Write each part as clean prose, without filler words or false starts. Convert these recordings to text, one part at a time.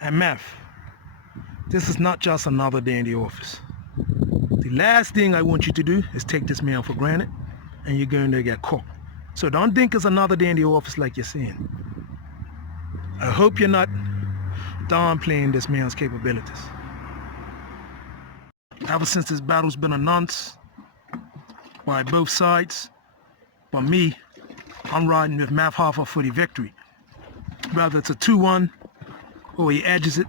And Math, this is not just another day in the office. The last thing I want you to do is take this man for granted, and you're going to get caught. So don't think it's another day in the office like you're saying. I hope you're not downplaying this man's capabilities. Ever since this battle's been announced by both sides, but me, I'm riding with Math Hoffa for the victory. Whether it's a 2-1, or he edges it,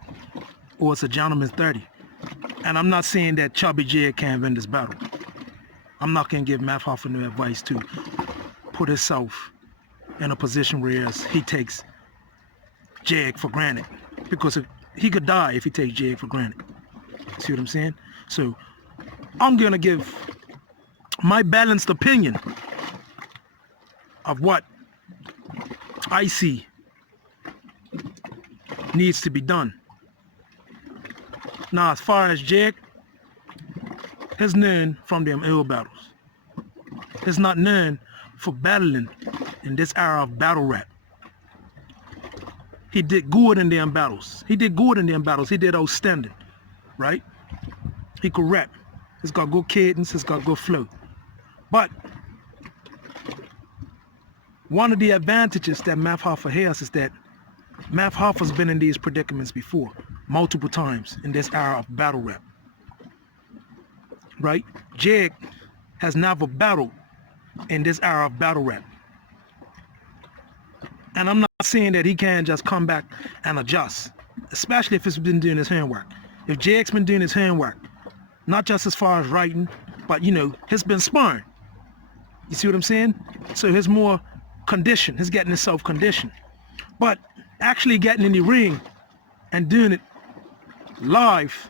or it's a gentleman's 30. And I'm not saying that Chubby Jag can't win this battle. I'm not going to give Math Hoffa no advice to put himself in a position where he takes Jag for granted. Because he could die if he takes Jag for granted. See what I'm saying? So I'm going to give my balanced opinion of what I see needs to be done. Now, as far as Jag, he's known from them old battles. He's not known for battling in this era of battle rap. He did good in them battles. He did outstanding, right? He could rap. He's got good cadence. He's got good flow. But one of the advantages that Math Hoffa has is that Math Hoffa's been in these predicaments before, multiple times in this era of battle rap, right? Jag has never battled in this era of battle rap. And I'm not saying that he can't just come back and adjust, especially if it's been doing his handwork. If Jag's been doing his handwork, not just as far as writing, but, you know, he's been sparring. You see what I'm saying? So he's more conditioned. He's getting himself conditioned. But actually getting in the ring and doing it live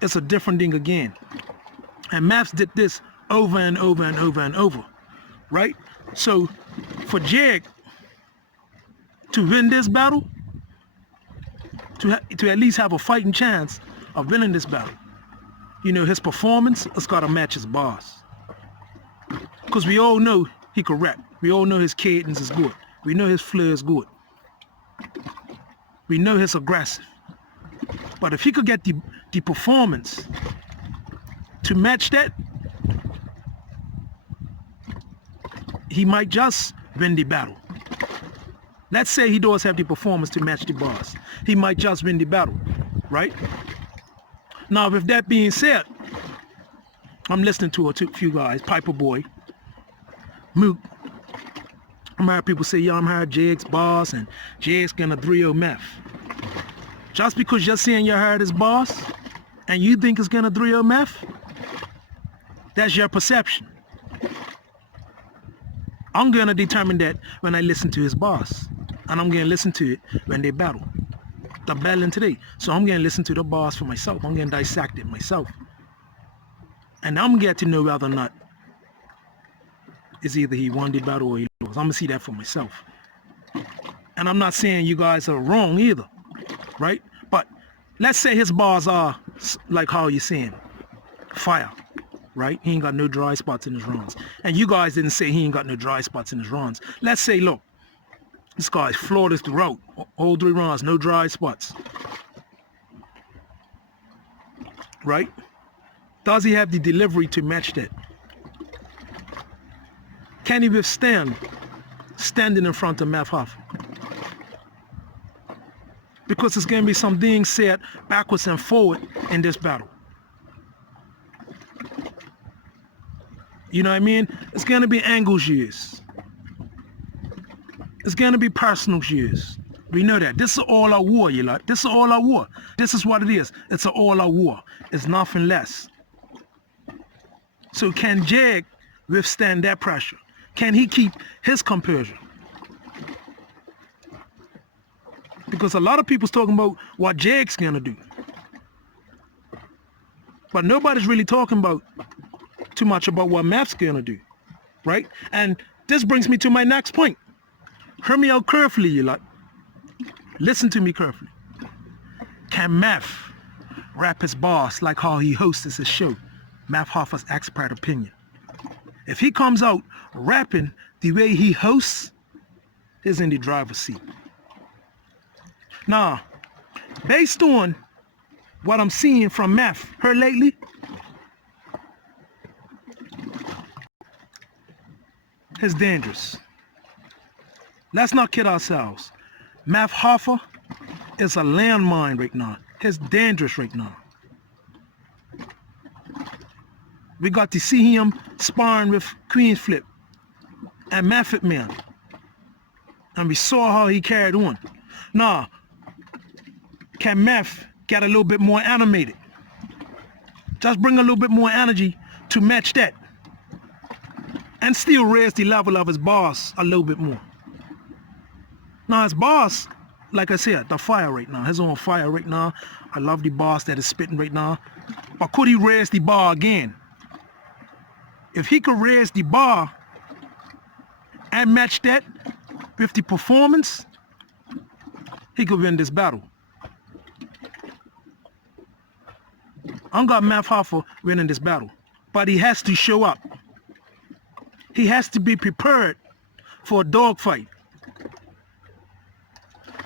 is a different thing again. And Maths did this over and over and over and over, right? So for Jag to win this battle, to at least have a fighting chance of winning this battle, you know, his performance has got to match his bars. Because we all know he can rap. We all know his cadence is good. We know his flow is good. We know he's aggressive. But if he could get the performance to match that, he might just win the battle. Let's say he does have the performance to match the bars. He might just win the battle, right? Now, with that being said, I'm listening to a few guys, Piper Boy, Mook. I'm hearing people say, yo, I'm hearing Jag's boss and Jag's gonna 3-0 Math. Just because you're saying you heard his boss and you think it's gonna 3-0 Math, that's your perception. I'm gonna determine that when I listen to his boss. And I'm gonna listen to it when they battle. They're battling today. So I'm gonna listen to the boss for myself. I'm gonna dissect it myself. And I'm gonna get to know whether or not it's either he won the battle or he lost. I'm gonna see that for myself. And I'm not saying you guys are wrong either, right? But let's say his bars are like how you're saying, fire, right? He ain't got no dry spots in his runs. And you guys didn't say he ain't got no dry spots in his runs. Let's say, look, this guy's flawless throughout, all 3 runs, no dry spots, right? Does he have the delivery to match that? Can he withstand standing in front of Math Hoffa? Because there's going to be some things said backwards and forward in this battle. You know what I mean? It's going to be angles used. It's going to be personal used. We know that. This is all our war, you lot. This is all our war. This is what it is. It's an all our war. It's nothing less. So can Jag withstand that pressure? Can he keep his composure? Because a lot of people's talking about what Jag's gonna do. But nobody's really talking about too much about what Math's gonna do, right? And this brings me to my next point. Hear me out carefully, you lot. Listen to me carefully. Can Math rap his boss like how he hosts his show? Math Hoffa's expert opinion. If he comes out rapping the way he hosts, he's in the driver's seat. Now, based on what I'm seeing from Math her lately, is dangerous. Let's not kid ourselves. Math Hoffa is a landmine right now. He's dangerous right now. We got to see him sparring with Queen's Flip and Method Man. And we saw how he carried on. Now, can Meth get a little bit more animated? Just bring a little bit more energy to match that. And still raise the level of his bars a little bit more. Now his bars, like I said, the fire right now. He's on fire right now. I love the bars that is spitting right now. But could he raise the bar again? If he could raise the bar and match that with the performance, he could win this battle. I'm got Math Hoffa winning this battle. But he has to show up. He has to be prepared for a dogfight.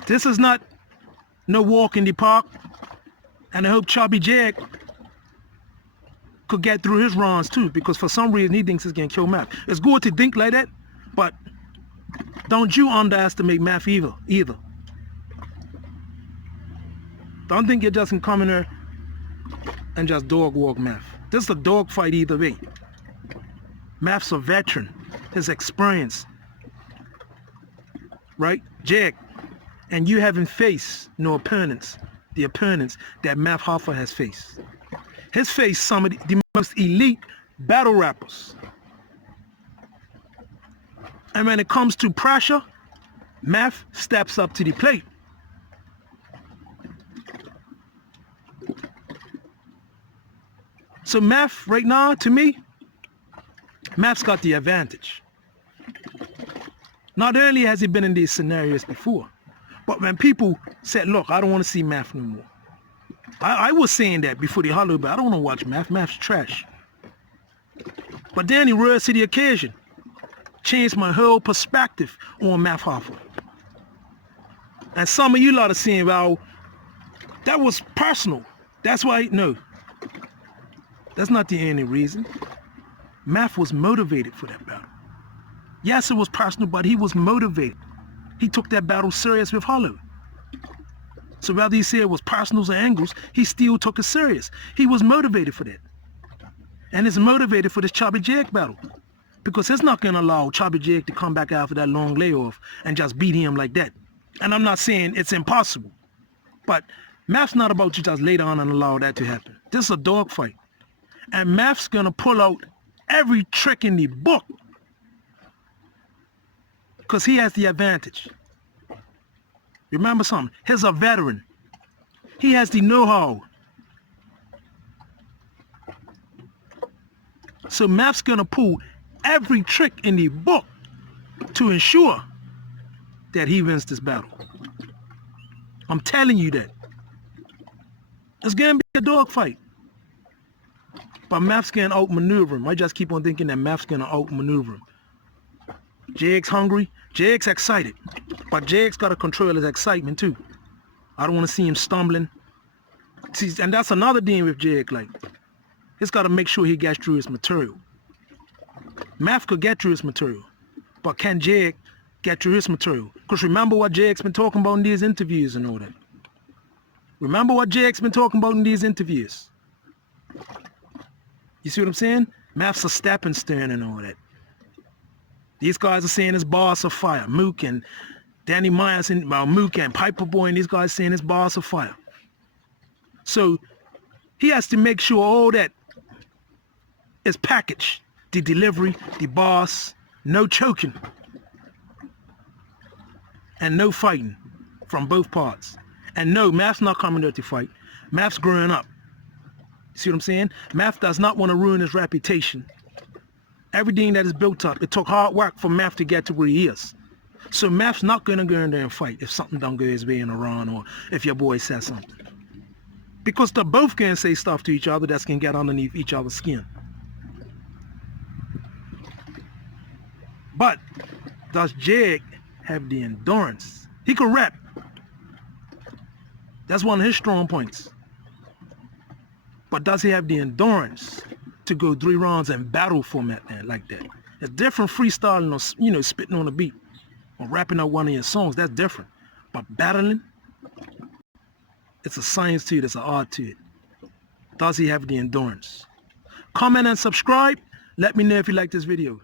This is not no walk in the park. And I hope Chubby Jag could get through his rounds too, because for some reason he thinks he's going to kill Math. It's good to think like that, but don't you underestimate Math either. Don't think you're just going to come in there and just dog walk Math. This is a dog fight either way. Math's a veteran. His experience. Right? Jag. And you haven't faced no opponents. The opponents that Math Hoffa has faced. He's faced some of the most elite battle rappers. And when it comes to pressure, Math steps up to the plate. So Math, right now, to me, Math's got the advantage. Not only has he been in these scenarios before, but when people said, look, I don't want to see Math no more. I was saying that before the Hollow, but I don't want to watch Math. Math's trash. But then he rose to the occasion. Changed my whole perspective on Math Hoffa. And some of you lot are saying, well, that was personal. That's why, no. That's not the only reason. Math was motivated for that battle. Yes, it was personal, but he was motivated. He took that battle serious with Hollow. So whether he said it was personals or angles, he still took it serious. He was motivated for that. And is motivated for this Chubby Jag battle. Because it's not going to allow Chubby Jag to come back after that long layoff and just beat him like that. And I'm not saying it's impossible. But Math's not about to just lay down and allow that to happen. This is a dogfight. And Math's going to pull out every trick in the book. Because he has the advantage. Remember something. He's a veteran. He has the know-how. So Math's going to pull every trick in the book to ensure that he wins this battle. I'm telling you that. It's going to be a dogfight. But Math's going to outmaneuver him. I just keep on thinking that Math's going to outmaneuver him. Jag's hungry. Jag's excited. But Jag's got to control his excitement too. I don't want to see him stumbling. See, and that's another thing with Jag. Like, he's got to make sure he gets through his material. Math could get through his material. But can Jag get through his material? Because remember what Jag's been talking about in these interviews and all that. Remember what Jag's been talking about in these interviews. You see what I'm saying? Math's a stepping stone and all that. These guys are saying his bars are fire. Mook and Danny Myers and Mook and Piper Boy and these guys saying his bars are fire. So he has to make sure all that is packaged. The delivery, the bars, no choking. And no fighting from both parts. And no, Math's not coming there to fight. Math's growing up. See what I'm saying? Math does not want to ruin his reputation. Everything that is built up, it took hard work for Math to get to where he is. So Math's not going to go in there and fight if something don't go his way in a run or if your boy says something. Because they're both going to say stuff to each other that's going to get underneath each other's skin. But does Jag have the endurance? He could rap. That's one of his strong points. But does he have the endurance to go 3 rounds and battle format like that? It's different freestyling or, you know, spitting on a beat or rapping out one of your songs. That's different. But battling, it's a science to it. It's an art to it. Does he have the endurance? Comment and subscribe. Let me know if you like this video.